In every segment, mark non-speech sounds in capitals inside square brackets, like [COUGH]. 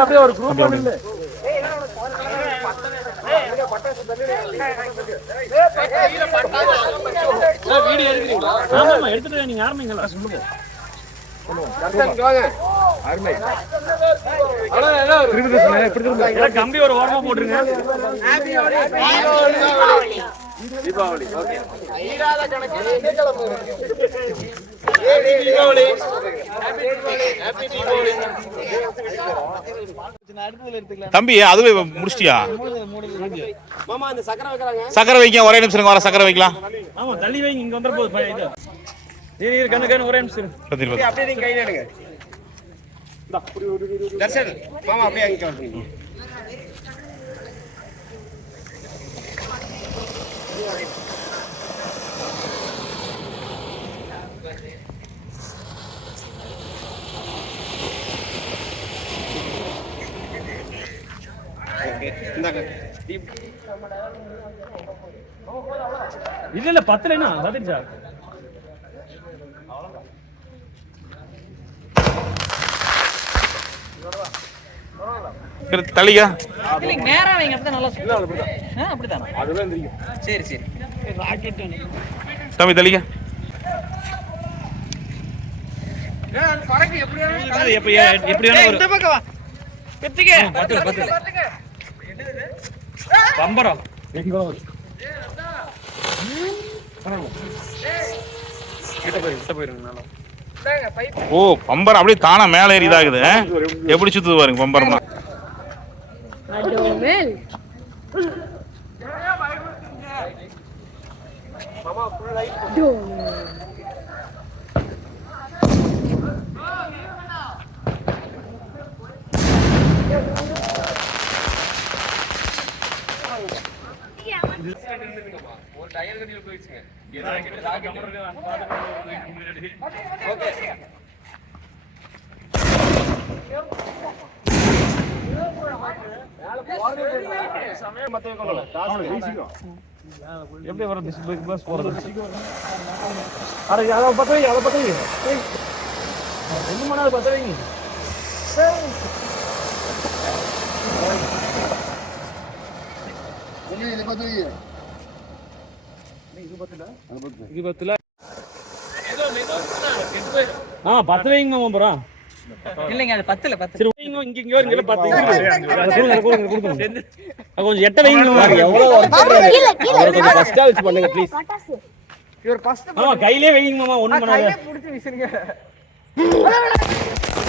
அப்படியே ஒரு சூப்பரோடு எடுத்து ஆமா எடுத்துட்டு நீங்க ஆரம்பிங்களா சொல்லுங்க கம்பி ஒரு ஓரமா போட்டுருங்க தம்பி அதுவே முடிச்சிட்டியா? சக்கர சக்கரை வைக்க ஒரே நிமிஷம் வர சக்கரை வைக்கலாம். ஆமா தள்ளி வைங்க இங்க வந்துற போது இரு, இரு கண்ணு கண்ணு ஒரே நிமிஷம் இரு. பத்து இருபது. அப்படியே நீங்க கையில எடுங்க. தர்ஷன் மாமா அப்படியே அங்க கவுண்ட் இந்தாங்க. இல்ல இல்ல பத்தலைனா வந்துருச்சா தள்ளிக்க இல்லைங்க நேரா வைங்க அப்பதான் நல்லா சுத்தும். ஆ, அப்படிதானா? சரி சரி. ராக்கெட் தம்பி பத்து பம்பரம் ஓ பம்பரம் அப்படியே தானா மேலே ஏறி இதாகுது? எப்படி சுத்துது பாருங்க பம்பரமா Adomel. Adomel. எப்படி வரும் பிஸ் பிக் பாஸ் போறது அட அதை பத்த வைங்க அதை பத்த வைங்க ஏய். ரெண்டு மணி நேரம் பத்த வைங்க இது பத்துல ஆ பத்து வைங்க போகிறான் இல்லைங்க அது பத்துல பத்து சரி வைங்க இங்க இங்க வருங்க பத்து கொடுங்க கொடுங்க கொடுங்க அது கொஞ்சம் எட்ட வைங்க. ஃபர்ஸ்டா வச்சு பண்ணுங்க ப்ளீஸ் இவர் ஃபர்ஸ்ட் ஆமா கையிலே வைங்க மாமா. ஒண்ணும் பண்ணாத. கையில புடிச்சு விசிறுங்க. [LAUGHS]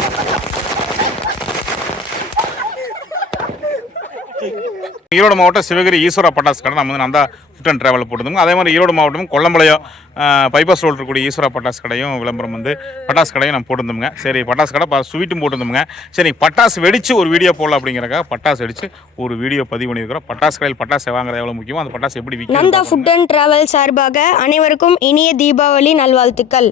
ஈரோடு மாவட்டம் சிவகிரி ஈஸ்வரா பட்டாசு கடை நம்ம வந்து அந்த ஃபுட் அண்ட் ட்ராவல் போட்டுருந்தோம். அதே மாதிரி ஈரோடு மாவட்டம் கொல்லம்பாளையம் பைபாஸ் ரோடு இருக்கக்கூடிய ஈஸ்வரா பட்டாசு கடையும் விளம்பரம் வந்து பட்டாசு கடையும் நம்ம போட்டிருந்தோங்க சரி பட்டாசு கடை ப- ஸ்வீட்டும் போட்டிருந்தோங்க சரி பட்டாசு வெடிச்சு ஒரு வீடியோ போடலாம் அப்படிங்கிறக்காக பட்டாசு வெடிச்சு ஒரு வீடியோ பதிவு பண்ணியிருக்கிறோம். பட்டாசு கடையில் பட்டாசு வாங்குறது எவ்வளோ முக்கியமோ அந்த பட்டாசு எப்படி நந்தா விற்கிறது ஃபுட் அண்ட் டிராவல் சார்பாக அனைவருக்கும் இனிய தீபாவளி நல்வாழ்த்துக்கள்.